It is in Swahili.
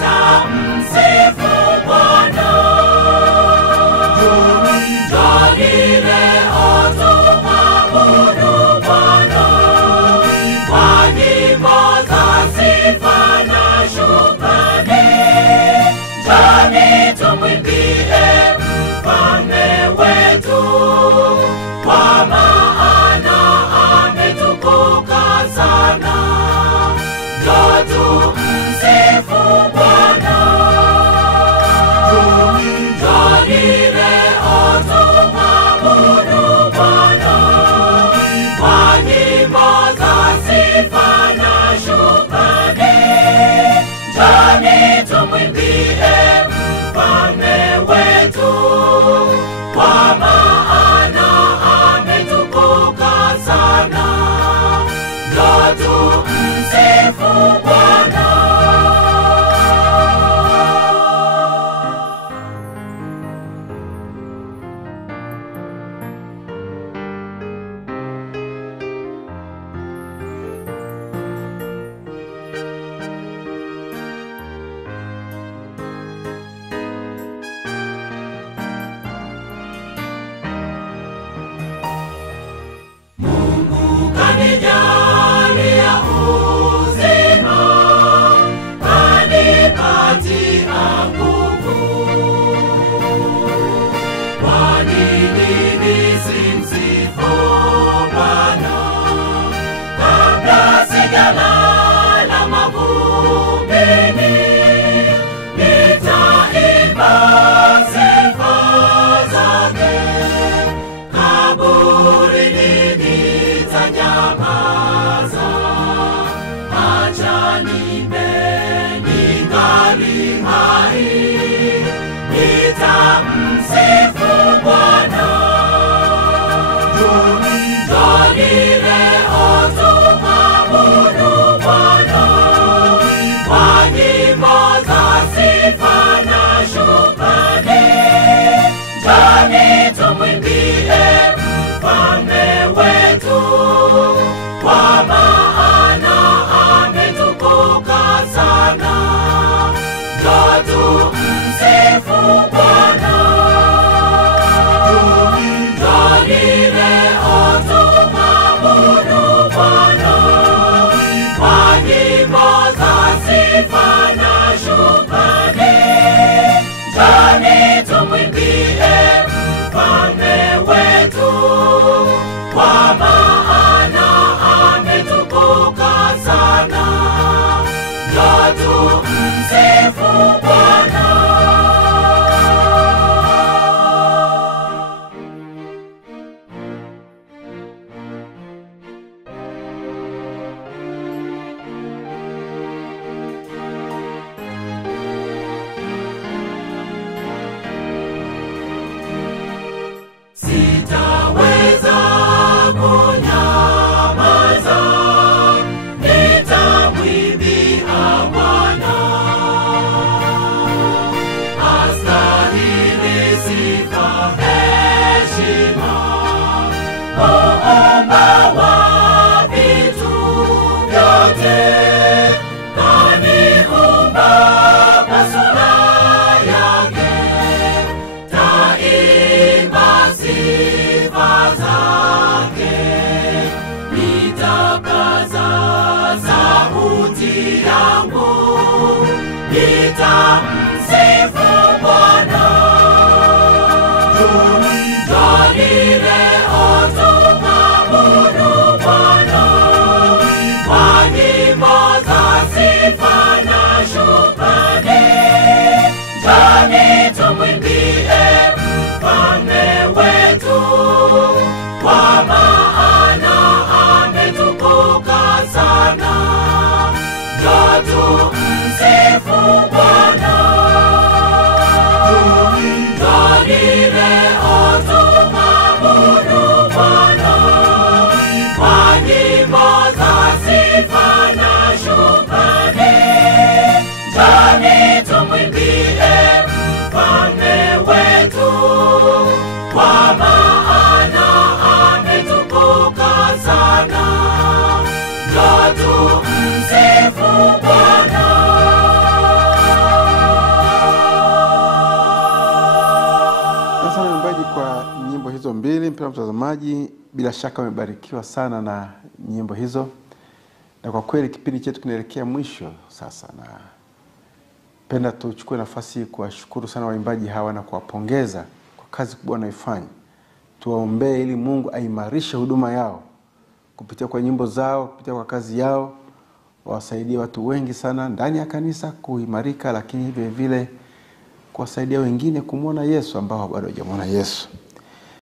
nitamsifu Bwana. Njoni leo tumwabudu Bwana kwa nyimbo za sifa na shukrani. Njoni tumwimbie mfalme wetu, kwa maana ametukuka sana. Njoo tumsifu Bwana. Njoni leo tumwabudu Bwana kwa nyimbo za sifa na shukrani. Njoni tumwimbie mfalme wetu, kwa maana ametukuka sana. Njoo tumsifu Bwana. Kanijalia uzima, kanipatia nguvu. Kwa nini nisimsifu Bwana? Kabla sijalala mavumbini, nitaimba sifa zake. Kaburini nitanyamaza, acha niimbe ningali hai. Nitamsifu Bwana. Njoni leo tumwabudu Bwana kwa nyimbo za sifa na shukrani. Njoni tumwimbie mfalme wetu, kwa maana ametukuka sana. Njoo tumsifu Bwana. Njoni leo tumwabudu Bwana kwa nyimbo za sifa na shukrani. Njoni tumwimbie mfalme wetu, kwa maana ametukuka sana. Njoo tumsifu Bwana. Sitaweza kunyamaza, nitamwimbia Bwana. Astahili sifa, heshima, Muumba wa vitu vyote. Kaniumba kwa sura yake, taimba sifa zake. Nitakaza sauti yangu, nitamsifu Bwana. Njoni leo tumwabudu Bwana kwa nyimbo za sifa na shukrani. Njoni tumwimbie mfalme wetu, kwa maana ametukuka sana. Njoo tumsifu Bwana. Njoni leo tumwabudu Bwana kwa nyimbo za sifa na shukrani. Njoni tumwimbie mfalme wetu, kwa maana ametukuka sana. Njoo tumsifu Bwana. watazamaji, bila shaka wamebarikiwa sana na nyimbo hizo. Na kwa kweli kipindi chetu kinaelekea mwisho sasa, na penda tuchukue nafasi kuwashukuru sana waimbaji hawa na kuwapongeza kwa kazi kubwa wanaifanya. Tuwaombee ili Mungu aimarishe huduma yao kupitia kwa nyimbo zao, kupitia kwa kazi yao, wasaidie watu wengi sana ndani ya kanisa kuimarika, lakini vile vile kuwasaidia wengine kumuona Yesu ambao bado hawajamuona Yesu.